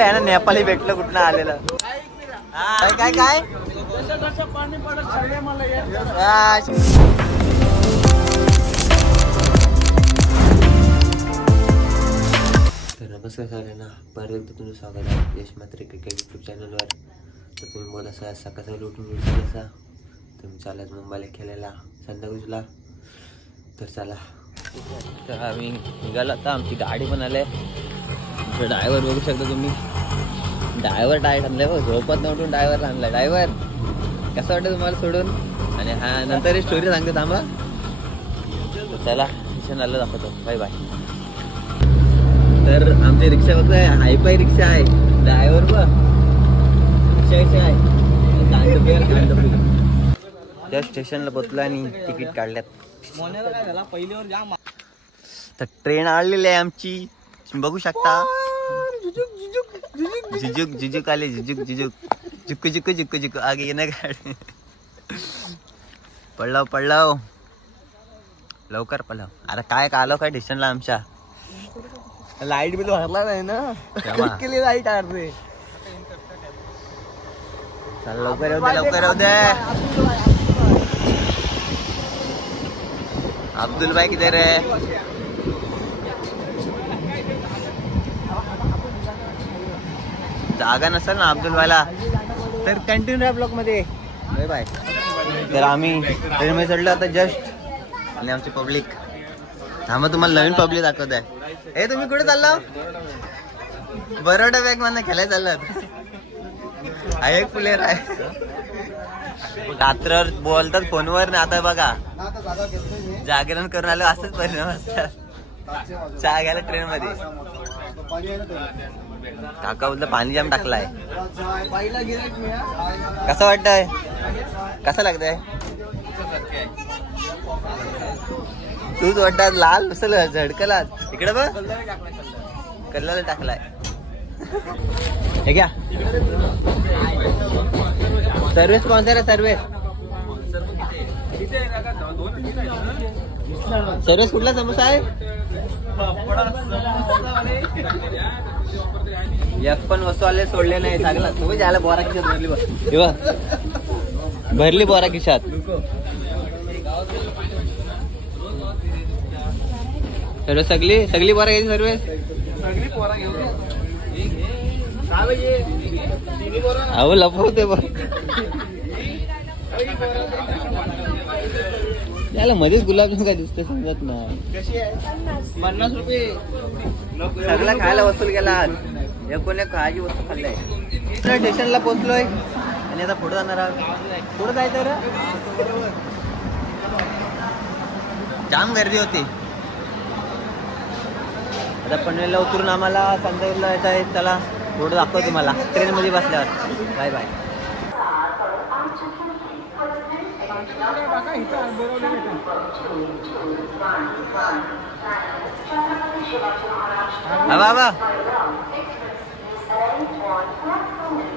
यानं नेपाळी भेटलं कुठं आलेलं. काय काय काय तर नमस्कार सगळ्यांना, परत एकदा तुमचं स्वागत आहे यश म्हात्रे क्रिकेट यूट्यूब चॅनलवर. तर तुम्ही बोला सकाळी उठून असा तुम्ही चालत मुंबईला खेळायला संध्याकाळीला. तर चला, तर आम्ही निघालो आता. आमची गाडी पण आली आहे. ड्रायव्हर बघू शकता तुम्ही. ड्रायव्हर टाईट आणलाय बघ, झोपत नव्हतं ड्रायव्हरला आणलाय. ड्रायव्हर कसं वाटतं तुम्हाला सोडून? आणि हा नंतर स्टोरी सांगते थांबा. चला स्टेशन आलं दाखवतो. Bye bye. तर आमची रिक्षा बघताय, हायफाय रिक्षा आहे. ड्रायव्हर बघ रिक्षा कशी आहे. त्या स्टेशनला पोचलो आणि तिकीट काढल्यात. तर ट्रेन आलेली आहे आमची, बघू शकता. झिजुक झिजुक आले, झिजुक झिजुक झुक झुक झुक झुक आगे येणं गाडी. पडलाव पडलाव लवकर पडलाव. आता काय आलो काय स्टेशनला आमच्या. लाईट बिल भरला नाही ना, केली लाईट अर्धे. चल लवकर येऊ दे, लवकर येऊ दे. अब्दुल भाई किधर है? जागा नसेल ना अब्दुल भाईला. तर कंटिन्यू आहे ब्लॉक मध्ये. Bye bye. तर आम्ही ट्रेनमध्ये चढलो आता जस्ट. आणि आमची पब्लिक थांबा, तुम्हाला नवीन पब्लिक दाखवत आहे. हे तुम्ही कुठे चालला? बरोडा बॅग मला खेळायला चाललात. हा एक प्लेअर आहे. रात्र बोलतात फोनवर ना. आता बघा जागरण करून आलो, असंच परिणाम असतात. चहा घ्यायला ट्रेन मध्ये. काका बोलतो पाणी जाम टाकलाय. कसं वाटतंय? कसं लागतंय? तूच वाटत लाल नसल झडकला. इकडे बघ कल्लाला टाकलाय. हे घ्या. सर्विस स्पॉन्सर आहे. सर्विस कुठला समोसा आहे? एक पण वस्तू आले सोडले नाही. चांगला तुम्ही ज्याला बोरा खिशात भरली बोरा खिशात. सर्विस सगळी बोरा घ्यायची. सर्विस अहो लपवते बघ. त्याला मध्येच गुलाबजाम काय दिसते समजत ना. 50 रुपये सगळं खायला वसूल केला. एकूण एक खायची वस्तू खाल्लाय. स्टेशनला पोहोचलोय आणि आता पुढे जाणार आहोत. पुढे जायचं रे. जाम गर्दी होती. आता पनवेलला उतरून आम्हाला संध्याकाळला येत आहे. चला पुढे दाखवतो तुम्हाला ट्रेन मध्ये बसल्यावर. Bye bye. बाबा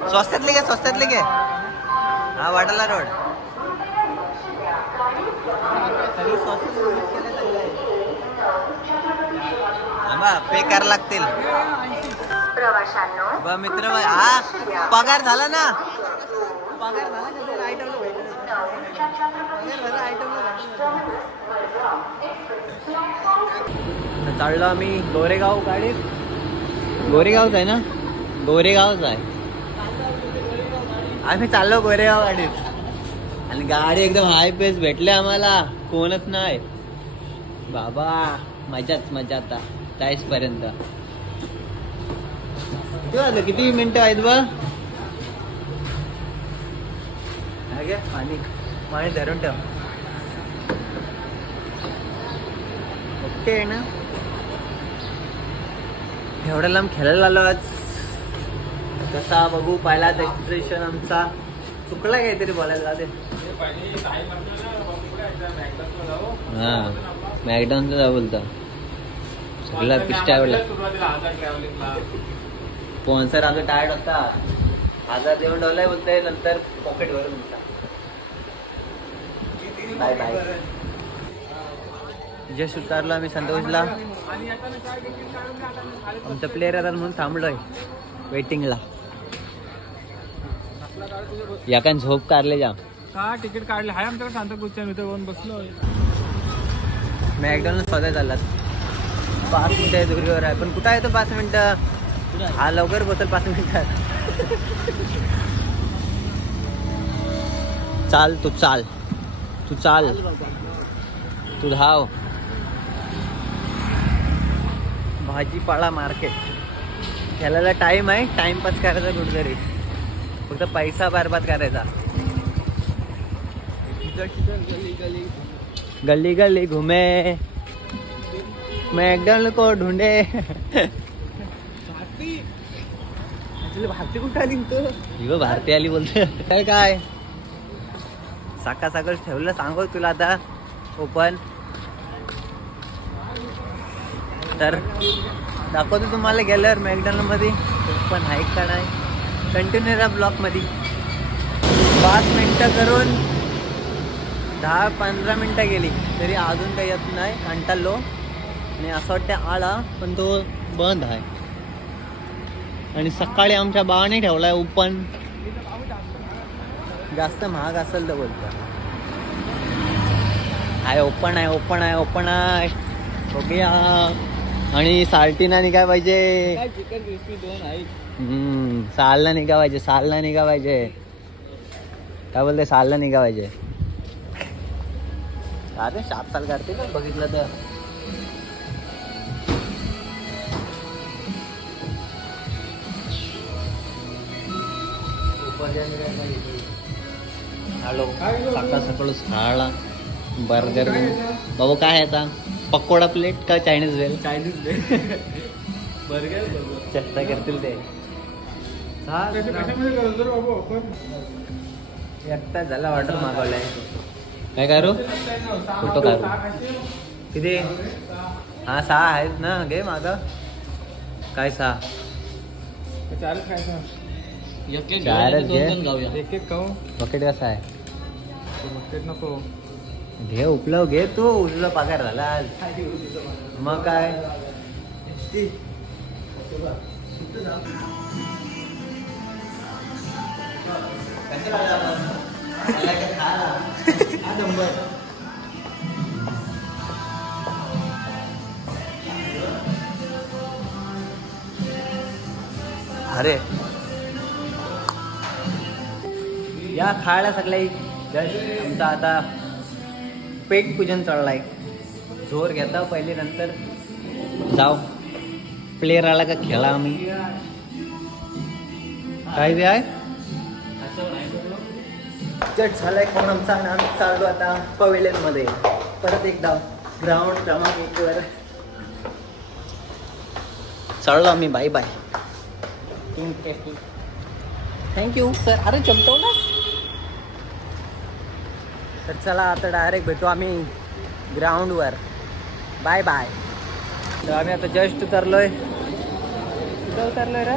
स्वस्तातले घे, स्वस्तातले घे. हा वाटाला रोड. पे करायला लागतील मित्र. हा पगार झाला ना. पगार झाला चाललो आम्ही गोरेगाव गाडीत. गोरेगावच आहे ना? गोरेगावच आहे. आम्ही चाललो गोरेगाव गाडीत. आणि गाडी एकदम हाय पेस भेटले आम्हाला. कोणच नाही बाबा. मजाच मजा. आता 40 पर्यंत किती मिनिटं आहेत बा? पाणी पाणी धरून ठेव. ओके आहे ना? एवढ्या लांब खेळायला आलो आज. कसा बघू पहिला एक्सप्रेशन आमचा चुकला काहीतरी बोलायला. हा मॅकडॉनचं जाऊ बोलता. सगळा पिष्ट आवडला. स्पॉन्सर आमचा टायर्ड होता. 1000 देऊन ठेवलाय बोलतोय. नंतर पॉकेट भरून. Bye bye. जस्ट उतारलो आम्ही संतोषला. आमचा प्लेअर येतात म्हणून थांबलोय वेटिंगला. याका झोप काढले जा हा तिकीट काढले हाय आमच्याकडे सांताक्रूजच्या मित्र कोण बसलो. मॅकडॉनल्ड स्वतः चाललात. 5 मिनिटं दुरीवर आहे पण कुठं आहे तो 5 मिनिटं. हा लवकर बसेल 5 मिनिटात. चाल तू चाल तू चाल तू धाव. भाजीपाला मार्केट ह्याला टाइम आहे. टाइमपास करायचा कुठेतरी. फक्त पैसा बरबाद करायचा. गली गली घुमे मॅकडॉनल्ड को ढूंढे. भारती कुठं आली तू. भारती आली बोलते काय काय. साका साखर ठेवलं सांगू तुला आता ओपन. तर दाखवतो तुम्हाला गेल्यावर मॅकडॉनल्ड मध्ये ओपन आहे का नाही. कंटिन्यू राहा ब्लॉक मध्ये. 5 मिनिटं करून 10-15 मिनिटं गेली तरी अजून काही येत नाही. कंटाळलो आणि असं वाटतं आला पण तो बंद आहे. आणि सकाळी आमच्या बाळाने ठेवलाय ओपन. जास्त महाग असेल तर बोलतो आहे. ओपन आहे ओपन आहे ओपन आहे. बघूया. आणि साल्टीना निघा पाहिजे. चिकन क्रिस्पी 2 आहे. सालला निघा पाहिजे. सालला निघा पाहिजे. काय बोलते सालला निघा पाहिजे. अरे 7 साल करते का बघितलं तर. हॅलो सकाळ सकाळ साळा बर्गर बाबू काय आता. पकोडा प्लेट का चायनीज वेल. चायनीज बर्गर चेष्टा करतील ते. एकटा झाला ऑर्डर मागवलाय. काय करू फोटो काढू. किती. हा 6 आहेत ना. घे माग काय 6. 4 खायचं. चारच घे. एक एक खाऊ. बकेट कसा आहे. बकेट नको घे उपलव घे तू. तुझा पगार झाला आज. मग काय. अरे या खायला सगळ्या जस्ट आमचा आता पेट पूजन चाललाय. जोर घेता पहिले नंतर जाऊ. प्लेअर आला का खेळा आम्ही. काय बी आहे. जस्ट झालाय खाऊन आमचा. आम्ही चाललो आता पवेलियन मध्ये परत एकदा ग्राउंड क्रमांक 1 वर चाललो आम्ही. Bye bye. Thank you sir. अरे चमटवलास. तर चला आता डायरेक्ट भेटू आम्ही ग्राउंडवर. Bye bye. तर आम्ही आता जस्ट उतरलोय. कुठं उतरलोय रे.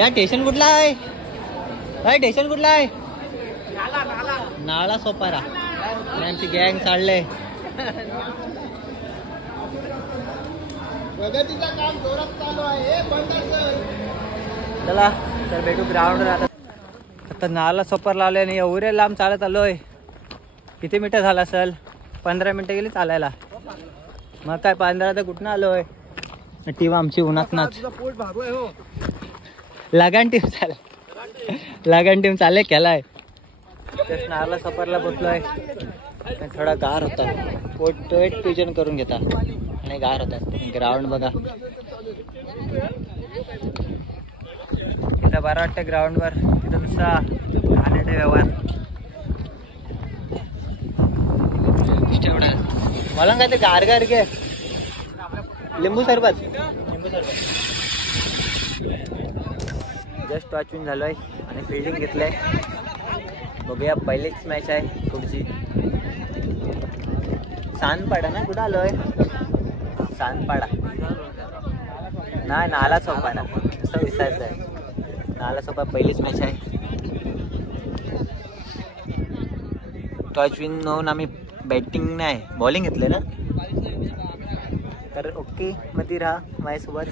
या स्टेशन कुठला आहे. काय स्टेशन कुठला आहे. नाळा सोपारा. आमची गँग चालले. प्रगतीचं काम जोरात चालू आहे. चला तर भेटू ग्राउंडवर. आता नाला सोपार लावले आणि एवढे लांब चालत आलोय. किती मिनिटं झाला असेल. 15 मिनिटं गेली चालायला. मग काय 15 तर कुठनं आलोय. टीम आमची उन्हात नाच. पोट भागवाय हो. लगान टीम चाल. लगान टीम चालले केलाय. तेच नाला सफरला बसलोय. थोडा गार होता. पेट पूजन करून घेता आणि गार होतात. ग्राउंड बघा. तिथं बरं वाटतं ग्राउंडवर. तिथं नुसता घाणेरडे व्यवहार. मला काय ते गार गार घे. लिंबू सरबत. जस्ट वाचून झालोय आणि फिल्डिंग घेतलंय. बघूया पहिलीच मॅच आहे पुढची. सानपाडा ना. कुठं आलोय. सानपाडा नाही. नाला सोपारा असं विचारायचं आहे. नाला सोपा पहिलीच मॅच आहे. टॉच विन होऊन आम्ही बॅटिंग नाही बॉलिंग घेतले ना. तर ओके मध्ये राहा माझ्यासोबत.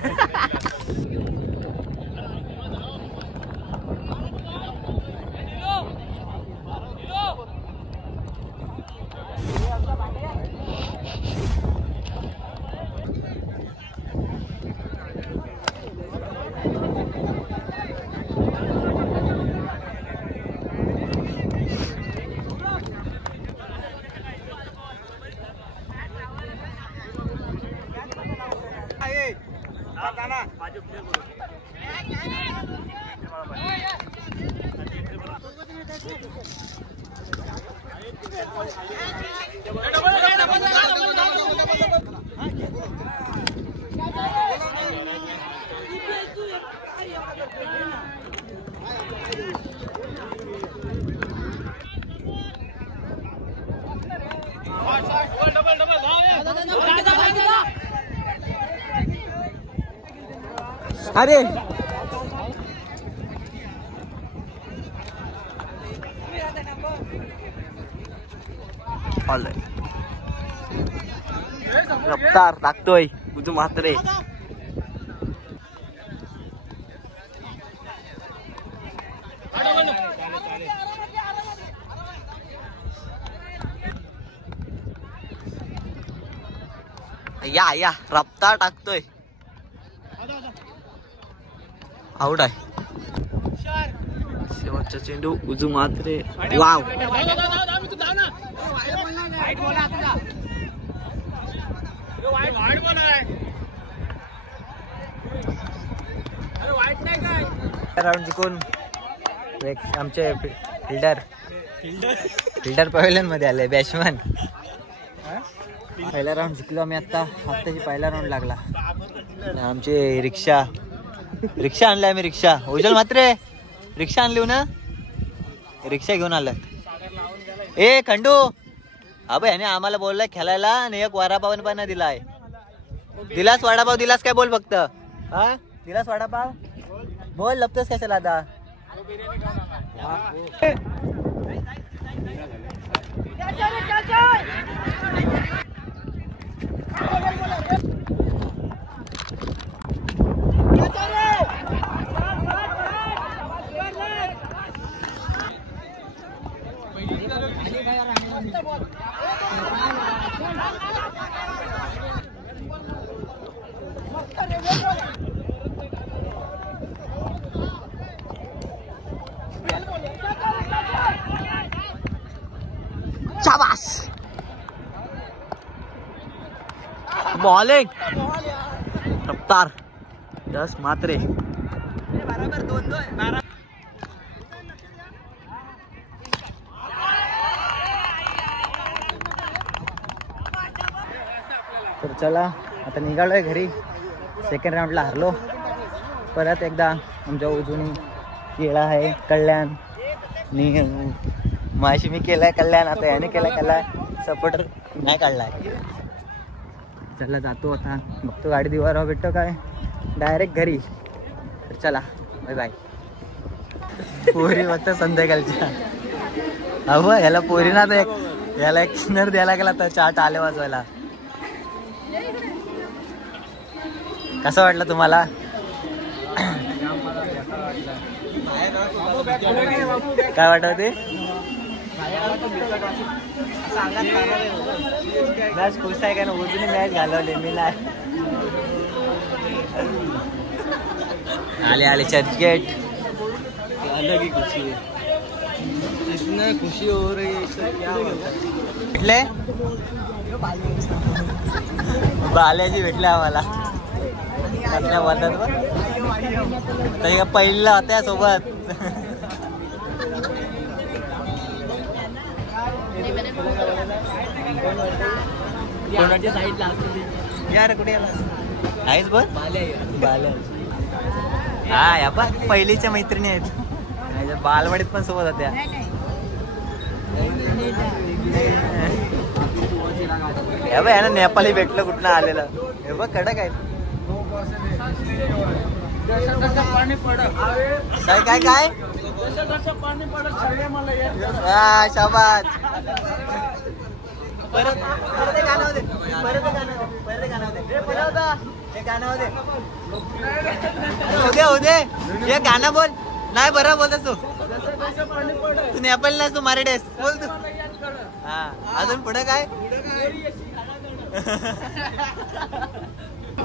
अरे रफ्तार टाकतोय उजू मात्रे. या रफ्तार टाकतोय. आउट आहे. शेवटचा चेंडू उजू मात्रे. वाव राऊंड जिंकून आमचे फिल्डर पवेलियन मध्ये आले. बॅट्समन पहिला राऊंड जिंकलो आम्ही. आत्ताची पहिला राऊंड लागला. आमचे रिक्षा आणलाय आम्ही. रिक्षा उजल मात्रे रिक्षा आणली ना. रिक्षा घेऊन आलाय. ए खंडू अबे याने आम्हाला बोललाय खेळायला आणि एक वडापाव पण दिलाय. दिलास वडापाव दिलास काय बोल फक्त. हा दिलास वडापाव बोल. लपतोस कशाला आता. शाबाश बॉलिंग रफ्तार 10 मात्रे. तर चला आता निघालोय घरी. सेकंड राऊंडला हरलो. परत एकदा आमच्या उजूनी केला आहे कल्याण. माशी मी केलाय कल्याण. आता याने केलाय कल्याण. सपोर्टर नाही काढलाय. चला जातो आता. बघतो गाडी दिवारावर भेटतो काय. डायरेक्ट घरी. तर चला बाय बाय. पोरी फक्त संध्याकाळच्या. अहो याला पोरी ना तर याला एक किन्नर द्यायला गेला तर चाट आले वाजवायला. कसं वाटलं तुम्हाला. काय वाटत ते मॅच खुश आहे का ना. उजून मॅच घालवले मी नाही. आले चर्चगेट. अलग ही खुशी है. इतना खुशी हो रही है. भेटले बाल्याजी भेटले आम्हाला. पहिला होत्या सोबत. यार कुठे आहेस बघ. हा या बघ पहिलीच्या मैत्रिणी आहेत. बालवाडीत पण सोबत होत्या. हे बघ यानं नेपाळी भेटलं कुठनं आलेलं. हे बघ कडक आहे. काय काय काय शाबास. परत परत एक गाणं होते परत एक गाणं होते परत एक गाणं होते हे गाणं होते होते होते हे गाणं बोल नाही बरं बोलत तू नेपाळ ना तू मराठी बोल तू हा अजून पुढे काय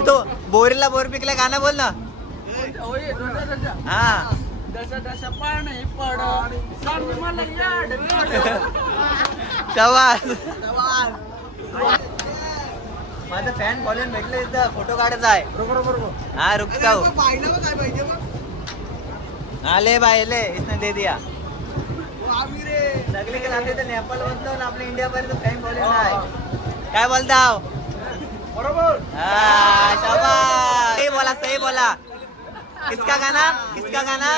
तो बोरीला बोर पिकला गाणं बोल ना हा शबास माझं फॅन फॉलोअर भेटलं इथं फोटो काढायचा आहे हा रुकता आले बाय ले इसने दे दिया सगळे के नाते तर नेपाळ बसलो ना आपल्या इंडिया पर्यंत फॅन फॉलोअर नाही काय बोलता बरोबर हा शाबाश सही बोला किसका गाना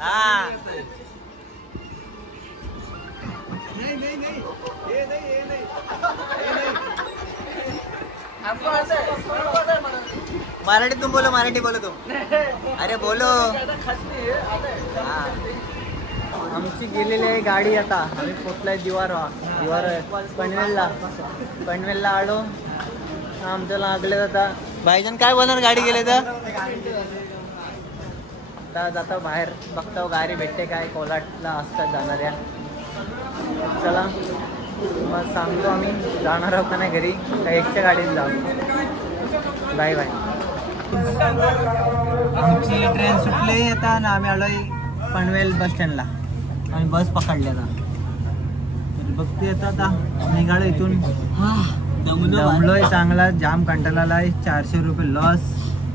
हाँ मराठी तुम बोलो मराठी बोलो तुम अरे बोलो आमची गेलेली आहे गाडी आता आम्ही पोचलाय दिवार पनवेलला आलो आमचं लागले आता भाईजन काय बोलणार गाडी गेले तर आता जाता बाहेर बघता गाडी भेटते काय कोल्हाटला असतात जाणाऱ्या चला मग सांगतो आम्ही जाणार आहोत का नाही घरी काय एकट्या गाडीत जाऊ बाय बाय आमची ट्रेन सुटली आता ना आम्ही आलोय पनवेल बस स्टँडला आम्ही बस पकडली आता तर बघते आता निघालो इथून दमलोय चांगला जाम कंटाळाला आहे 400 रुपये लॉस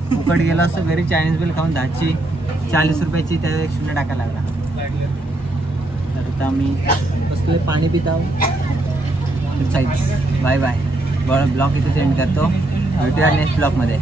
फुकट गेला असतो घरी चायनीज बिल खाऊन 40 रुपयाची त्या एक शून्य टाकायला लागला तर आता आम्ही बसलोय पाणी पिता बाय बाय ब्लॉग इथे सेंड करतो भेटूया नेक्स्ट ब्लॉगमध्ये